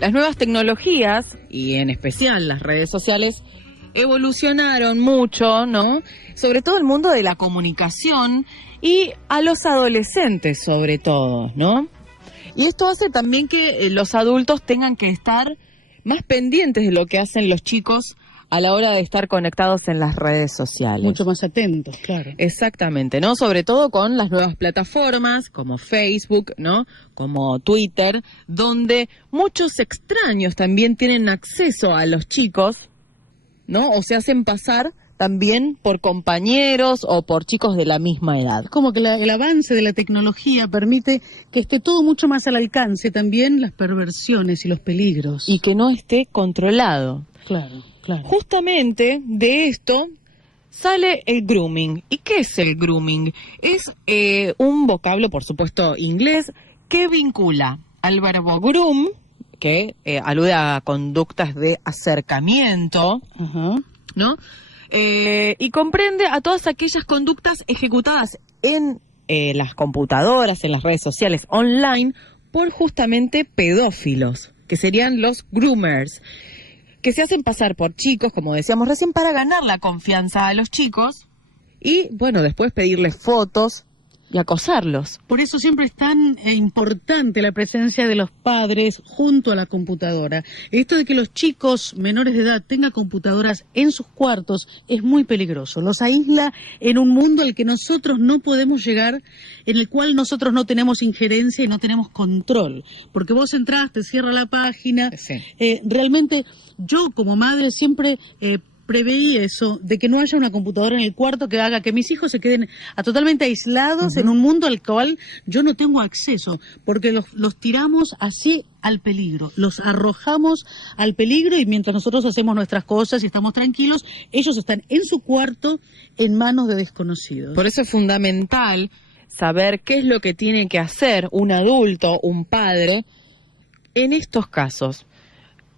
Las nuevas tecnologías, y en especial las redes sociales, evolucionaron mucho, ¿no? Sobre todo el mundo de la comunicación y a los adolescentes sobre todo, ¿no? Y esto hace también que los adultos tengan que estar más pendientes de lo que hacen los chicos a la hora de estar conectados en las redes sociales. Mucho más atentos, claro. Exactamente, ¿no? Sobre todo con las nuevas plataformas como Facebook, ¿no? Como Twitter, donde muchos extraños también tienen acceso a los chicos, ¿no? O se hacen pasar también por compañeros o por chicos de la misma edad. Es como que el avance de la tecnología permite que esté todo mucho más al alcance, también las perversiones y los peligros. Y que no esté controlado. Claro, claro. Justamente de esto sale el grooming. ¿Y qué es el grooming? Es un vocablo, por supuesto, inglés, que vincula al verbo groom, que alude a conductas de acercamiento, ¿no? Y comprende a todas aquellas conductas ejecutadas en las computadoras, en las redes sociales online, por justamente pedófilos, que serían los groomers, que se hacen pasar por chicos, como decíamos recién, para ganar la confianza a los chicos y, bueno, después pedirles fotos y acosarlos. Por eso siempre es tan importante la presencia de los padres junto a la computadora. Esto de que los chicos menores de edad tengan computadoras en sus cuartos es muy peligroso. Los aísla en un mundo al que nosotros no podemos llegar, en el cual nosotros no tenemos injerencia y no tenemos control. Porque vos entrás, te cierra la página. Sí. Realmente yo como madre siempre preveí eso, de que no haya una computadora en el cuarto que haga que mis hijos se queden totalmente aislados en un mundo al cual yo no tengo acceso, porque los tiramos así al peligro, los arrojamos al peligro y mientras nosotros hacemos nuestras cosas y estamos tranquilos, ellos están en su cuarto en manos de desconocidos. Por eso es fundamental saber qué es lo que tiene que hacer un adulto, un padre, en estos casos.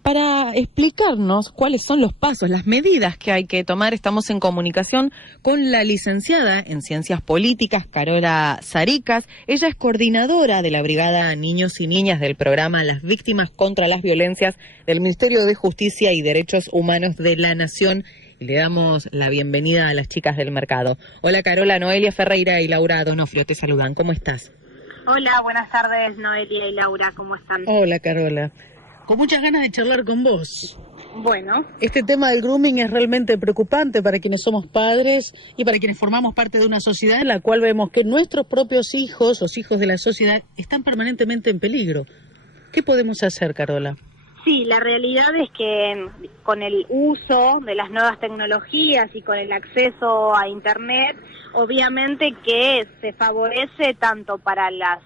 Para explicarnos cuáles son los pasos, las medidas que hay que tomar, estamos en comunicación con la licenciada en Ciencias Políticas, Carola Zaricas. Ella es coordinadora de la Brigada Niños y Niñas del programa Las Víctimas contra las Violencias del Ministerio de Justicia y Derechos Humanos de la Nación. Y le damos la bienvenida a las chicas del mercado. Hola Carola, Noelia Ferreira y Laura Donofrio te saludan. ¿Cómo estás? Hola, buenas tardes Noelia y Laura, ¿cómo están? Hola Carola. Con muchas ganas de charlar con vos. Bueno. Este tema del grooming es realmente preocupante para quienes somos padres y para quienes formamos parte de una sociedad en la cual vemos que nuestros propios hijos, los hijos de la sociedad, están permanentemente en peligro. ¿Qué podemos hacer, Carola? Sí, la realidad es que con el uso de las nuevas tecnologías y con el acceso a Internet, obviamente que se favorece tanto para las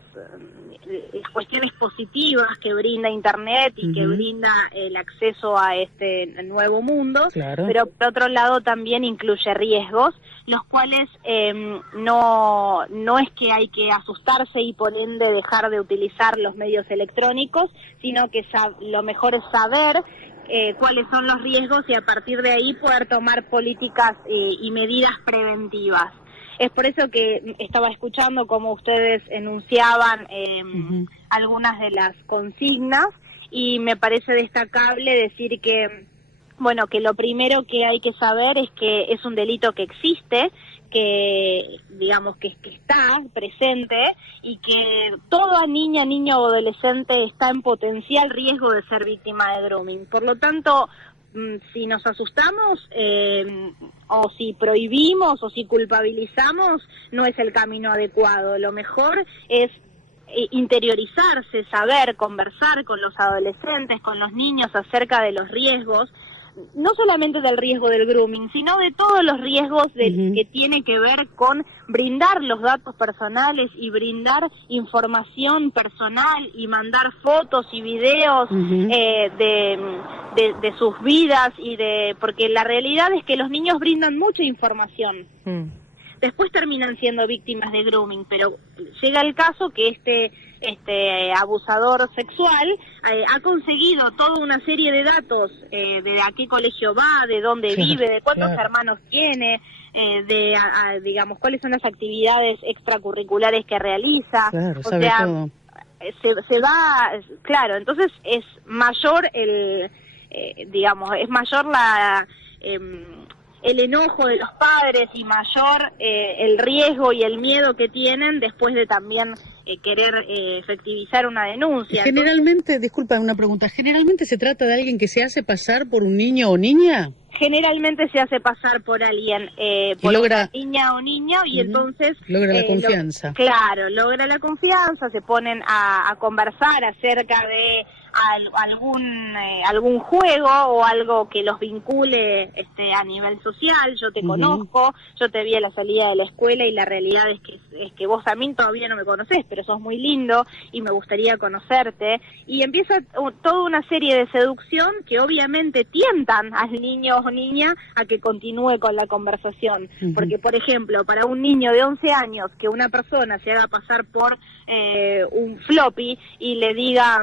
cuestiones positivas que brinda Internet y que brinda el acceso a este nuevo mundo, claro. Pero por otro lado también incluye riesgos, los cuales no es que hay que asustarse y por ende dejar de utilizar los medios electrónicos, sino que lo mejor es saber cuáles son los riesgos y a partir de ahí poder tomar políticas y medidas preventivas. Es por eso que estaba escuchando cómo ustedes enunciaban algunas de las consignas y me parece destacable decir que, bueno, que lo primero que hay que saber es que es un delito que existe, que digamos que está presente y que toda niña, niño o adolescente está en potencial riesgo de ser víctima de grooming. Por lo tanto, si nos asustamos o si prohibimos o si culpabilizamos, no es el camino adecuado. Lo mejor es interiorizarse, saber, conversar con los adolescentes, con los niños acerca de los riesgos, no solamente del riesgo del grooming, sino de todos los riesgos que tiene que ver con brindar los datos personales y brindar información personal y mandar fotos y videos de sus vidas porque la realidad es que los niños brindan mucha información. Después terminan siendo víctimas de grooming, pero llega el caso que este abusador sexual ha conseguido toda una serie de datos de a qué colegio va, de dónde vive, de cuántos hermanos tiene, digamos, cuáles son las actividades extracurriculares que realiza. Claro, o sea, todo. se va, claro, entonces es mayor es mayor el enojo de los padres y mayor el riesgo y el miedo que tienen después de también querer efectivizar una denuncia. Generalmente, disculpa una pregunta, ¿generalmente se trata de alguien que se hace pasar por un niño o niña? Generalmente se hace pasar por alguien, por una niña o niño, y entonces... Logra la confianza. Claro, logra la confianza, se ponen a conversar acerca de algún juego o algo que los vincule a nivel social. Yo te conozco, yo te vi a la salida de la escuela y la realidad es que vos a mí todavía no me conocés, pero sos muy lindo y me gustaría conocerte. Y empieza toda una serie de seducción que obviamente tientan al niño o niña a que continúe con la conversación. Porque, por ejemplo, para un niño de 11 años que una persona se haga pasar por un floppy y le diga: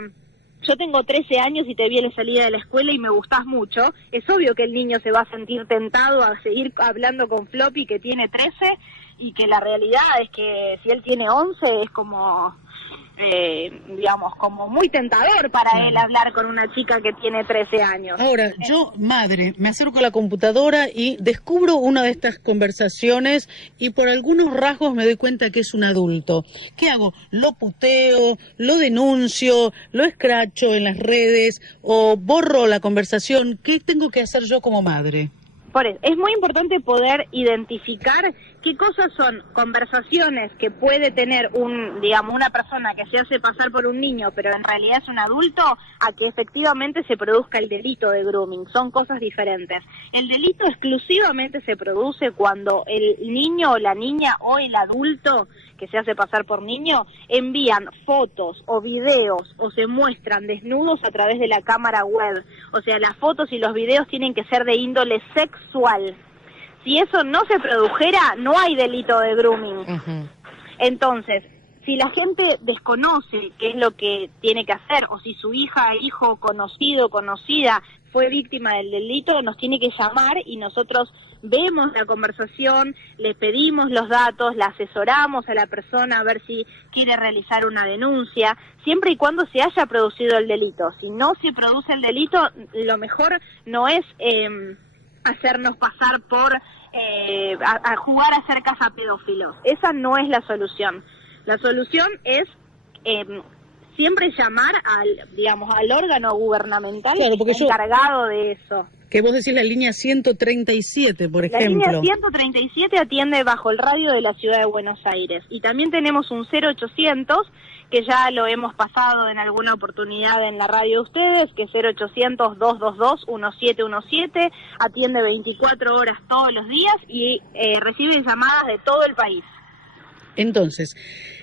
yo tengo 13 años y te vi en la salida de la escuela y me gustás mucho, es obvio que el niño se va a sentir tentado a seguir hablando con Floppy, que tiene 13, y que la realidad es que si él tiene 11 es como... como muy tentador para él hablar con una chica que tiene 13 años. Ahora, yo, madre, me acerco a la computadora y descubro una de estas conversaciones y por algunos rasgos me doy cuenta que es un adulto. ¿Qué hago? ¿Lo puteo? ¿Lo denuncio? ¿Lo escracho en las redes? ¿O borro la conversación? ¿Qué tengo que hacer yo como madre? Por eso, es muy importante poder identificar qué cosas son conversaciones que puede tener una persona que se hace pasar por un niño, pero en realidad es un adulto, a que efectivamente se produzca el delito de grooming. Son cosas diferentes. El delito exclusivamente se produce cuando el niño o la niña o el adulto que se hace pasar por niño envían fotos o videos o se muestran desnudos a través de la cámara web. O sea, las fotos y los videos tienen que ser de índole sexual. Si eso no se produjera, no hay delito de grooming. Entonces, si la gente desconoce qué es lo que tiene que hacer, o si su hija, hijo, conocido, conocida fue víctima del delito, nos tiene que llamar y nosotros vemos la conversación, le pedimos los datos, la asesoramos a la persona a ver si quiere realizar una denuncia, siempre y cuando se haya producido el delito. Si no se produce el delito, lo mejor no es hacernos pasar por a jugar a ser cazapedófilos. Esa no es la solución. La solución es siempre llamar al órgano gubernamental, claro, que está encargado de eso. Que vos decís la línea 137, por ejemplo. La línea 137 atiende bajo el radio de la ciudad de Buenos Aires. Y también tenemos un 0800, que ya lo hemos pasado en alguna oportunidad en la radio de ustedes, que es 0800-222-1717, atiende 24 horas todos los días y recibe llamadas de todo el país. Entonces,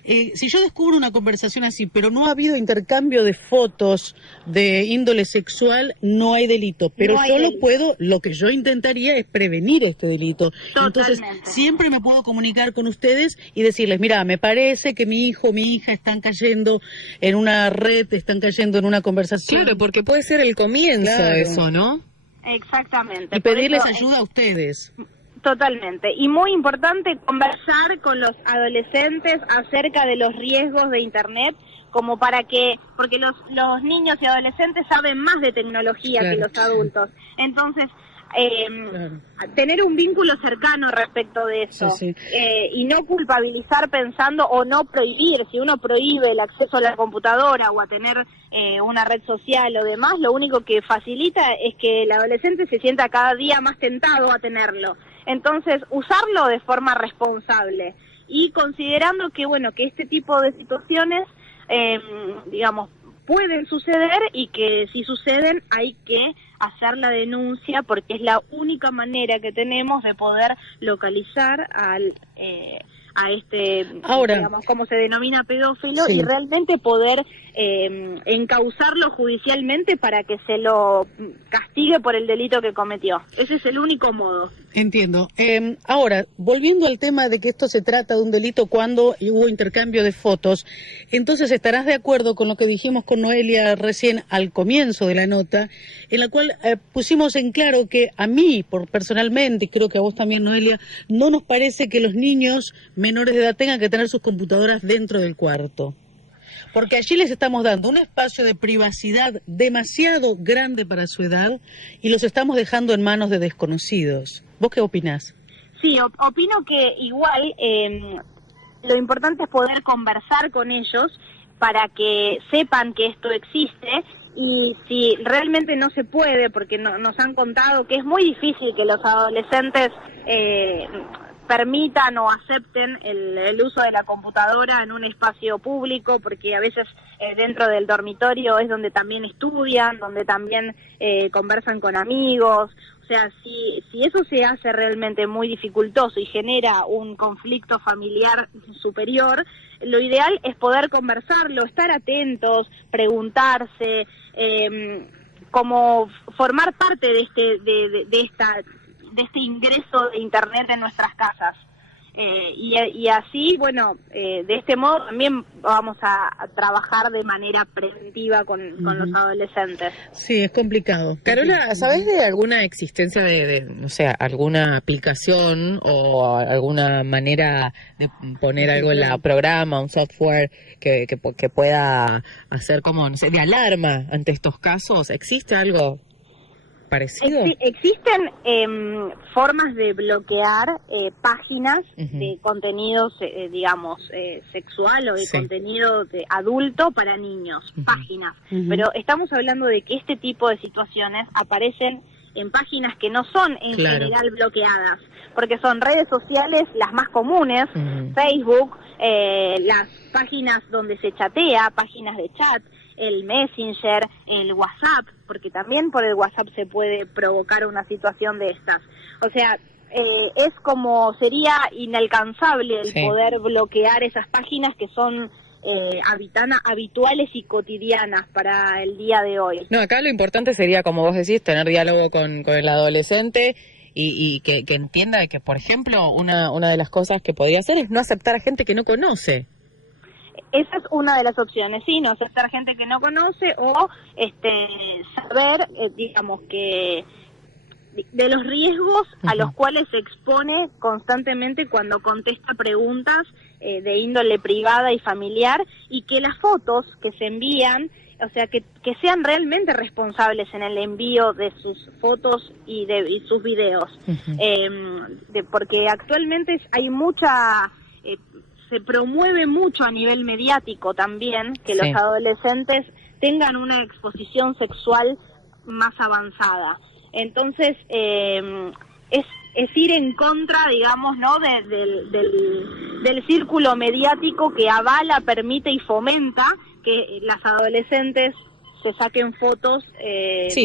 si yo descubro una conversación así, pero no ha habido intercambio de fotos de índole sexual, no hay delito. Pero no solo puedo, lo que yo intentaría es prevenir este delito. Totalmente. Entonces, siempre me puedo comunicar con ustedes y decirles: mira, me parece que mi hijo, mi hija están cayendo en una red, están cayendo en una conversación. Claro, porque puede ser el comienzo de eso, ¿no? Exactamente. Y pedirles ayuda a ustedes. Totalmente. Y muy importante conversar con los adolescentes acerca de los riesgos de Internet, como para que, porque los niños y adolescentes saben más de tecnología que los adultos. Entonces, tener un vínculo cercano respecto de eso, y no culpabilizar pensando, o no prohibir. Si uno prohíbe el acceso a la computadora o a tener una red social o demás, lo único que facilita es que el adolescente se sienta cada día más tentado a tenerlo. Entonces, usarlo de forma responsable y considerando que, que este tipo de situaciones, pueden suceder, y que si suceden hay que hacer la denuncia, porque es la única manera que tenemos de poder localizar a este, como se denomina, pedófilo, y realmente poder encauzarlo judicialmente para que se lo castigue por el delito que cometió. Ese es el único modo. Entiendo. Ahora, volviendo al tema de que esto se trata de un delito cuando hubo intercambio de fotos, entonces estarás de acuerdo con lo que dijimos con Noelia recién al comienzo de la nota, en la cual pusimos en claro que a mí, personalmente, y creo que a vos también, Noelia, no nos parece que los niños menores de edad tengan que tener sus computadoras dentro del cuarto. Porque allí les estamos dando un espacio de privacidad demasiado grande para su edad y los estamos dejando en manos de desconocidos. ¿Vos qué opinás? Sí, opino que igual lo importante es poder conversar con ellos para que sepan que esto existe, y si realmente no se puede, porque nos han contado que es muy difícil que los adolescentes permitan o acepten el uso de la computadora en un espacio público, porque a veces dentro del dormitorio es donde también estudian, donde también conversan con amigos. O sea, si eso se hace realmente muy dificultoso y genera un conflicto familiar superior, lo ideal es poder conversarlo, estar atentos, preguntarse, como formar parte de este ingreso de Internet en nuestras casas. Y así, bueno, de este modo también vamos a trabajar de manera preventiva con los adolescentes. Sí, es complicado. Carola, ¿sabés de alguna existencia de, no sé, alguna aplicación o alguna manera de poner algo en la programa, un software que pueda hacer como, no sé, de alarma ante estos casos? ¿Existe algo parecido? Existen formas de bloquear páginas de contenido, digamos, sexual o de contenido de adulto para niños, páginas. Pero estamos hablando de que este tipo de situaciones aparecen en páginas que no son en general bloqueadas, porque son redes sociales las más comunes, Facebook, las páginas donde se chatea, páginas de chat, el Messenger, el WhatsApp, porque también por el WhatsApp se puede provocar una situación de estas. O sea, es como, sería inalcanzable el poder bloquear esas páginas que son habituales y cotidianas para el día de hoy. No, acá lo importante sería, como vos decís, tener diálogo con el adolescente y que entienda que, por ejemplo, una de las cosas que podría hacer es no aceptar a gente que no conoce. Esa es una de las opciones, sí, no aceptar gente que no conoce o saber, digamos, que de los riesgos a los cuales se expone constantemente cuando contesta preguntas de índole privada y familiar, y que las fotos que se envían, o sea, que sean realmente responsables en el envío de sus fotos y sus videos. Porque actualmente hay mucha... se promueve mucho a nivel mediático también que los adolescentes tengan una exposición sexual más avanzada. Entonces, es ir en contra, digamos, ¿no?, del círculo mediático que avala, permite y fomenta que las adolescentes se saquen fotos.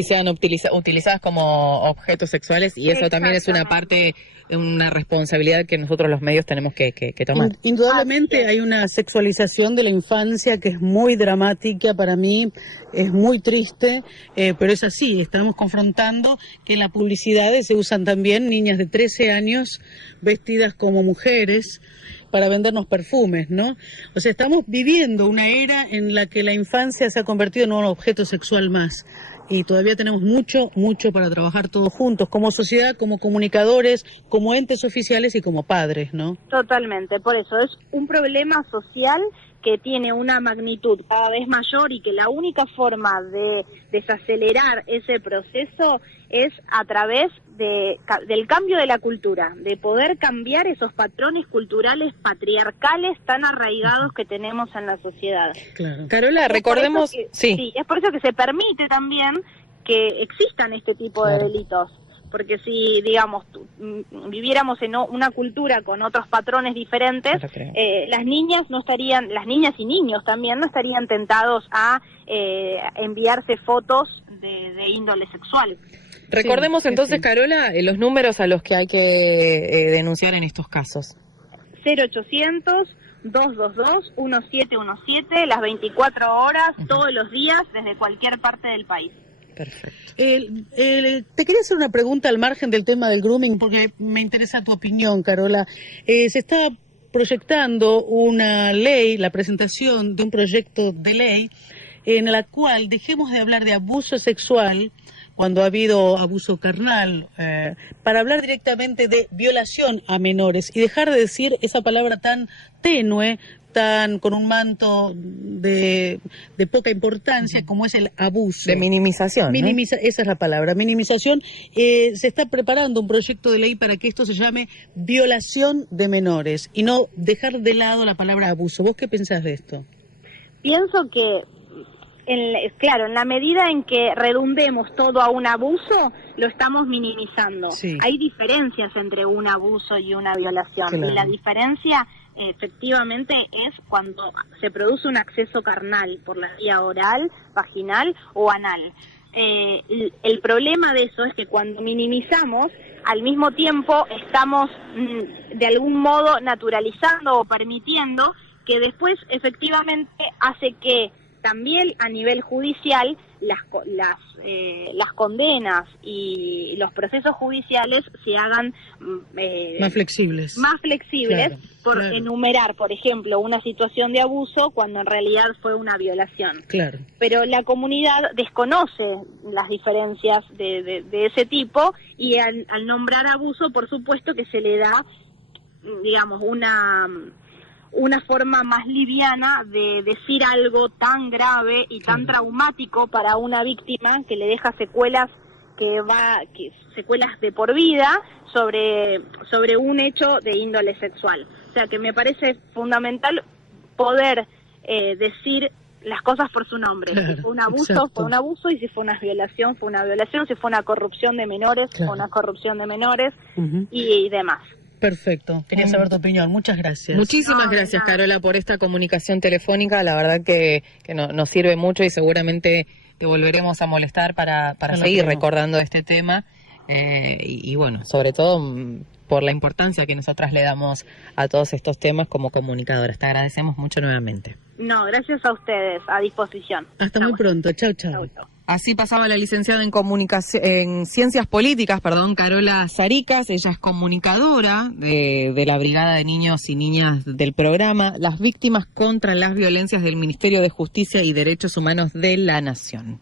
Sean utilizadas como objetos sexuales, y eso también es una parte, una responsabilidad que nosotros los medios tenemos que tomar. Indudablemente hay una sexualización de la infancia que es muy dramática para mí, es muy triste, pero es así, estamos confrontando que en las publicidades se usan también niñas de 13 años vestidas como mujeres para vendernos perfumes, ¿no? O sea, estamos viviendo una era en la que la infancia se ha convertido en un objeto sexual más. Y todavía tenemos mucho para trabajar todos juntos, como sociedad, como comunicadores, como entes oficiales y como padres, ¿no? Totalmente, por eso es un problema social que tiene una magnitud cada vez mayor, y que la única forma de desacelerar ese proceso es a través del cambio de la cultura, de poder cambiar esos patrones culturales patriarcales tan arraigados que tenemos en la sociedad. Claro. Carola, recordemos... Sí, es por eso que se permite también que existan este tipo de delitos. Porque si, digamos, viviéramos en una cultura con otros patrones diferentes, las niñas y niños también no estarían tentados a enviarse fotos de índole sexual. Recordemos entonces, Carola, los números a los que hay que denunciar en estos casos. 0800-222-1717, las 24 horas, todos los días, desde cualquier parte del país. Perfecto. Te quería hacer una pregunta al margen del tema del grooming, porque me interesa tu opinión, Carola. Se está proyectando una ley, la presentación de un proyecto de ley en la cual dejemos de hablar de abuso sexual cuando ha habido abuso carnal, para hablar directamente de violación a menores y dejar de decir esa palabra tan tenue, tan con un manto de poca importancia como es el abuso. De minimización, ¿no? Esa es la palabra, minimización. Se está preparando un proyecto de ley para que esto se llame violación de menores y no dejar de lado la palabra abuso. ¿Vos qué pensás de esto? Pienso que, claro, en la medida en que redundemos todo a un abuso, lo estamos minimizando. Sí. Hay diferencias entre un abuso y una violación. Claro. Y la diferencia, efectivamente, es cuando se produce un acceso carnal por la vía oral, vaginal o anal. El problema de eso es que cuando minimizamos, al mismo tiempo estamos de algún modo naturalizando o permitiendo que después efectivamente hace que también a nivel judicial las condenas y los procesos judiciales se hagan Más flexibles. Claro, por claro. enumerar, por ejemplo, una situación de abuso cuando en realidad fue una violación. Claro. Pero la comunidad desconoce las diferencias de ese tipo y al nombrar abuso, por supuesto que se le da, digamos, una forma más liviana de decir algo tan grave y tan traumático para una víctima que le deja secuelas secuelas de por vida sobre un hecho de índole sexual. O sea que me parece fundamental poder decir las cosas por su nombre. Claro, si fue un abuso, exacto. fue un abuso, y si fue una violación, fue una violación, si fue una corrupción de menores, Claro. fue una corrupción de menores, Ujú. y demás. Perfecto. Quería saber tu opinión. Muchas gracias. Muchísimas No, de gracias, nada. Carola, por esta comunicación telefónica. La verdad que nos sirve mucho y seguramente te volveremos a molestar para Ojalá seguir que no. recordando este tema. Y bueno, sobre todo por la importancia que nosotras le damos a todos estos temas como comunicadoras. Te agradecemos mucho nuevamente. No, gracias a ustedes, a disposición. Hasta muy pronto. Chau, chau. Chau, chau. Así pasaba la licenciada en Ciencias Políticas, Carola Saricas. Ella es comunicadora de la Brigada de Niños y Niñas del programa Las Víctimas contra las Violencias del Ministerio de Justicia y Derechos Humanos de la Nación.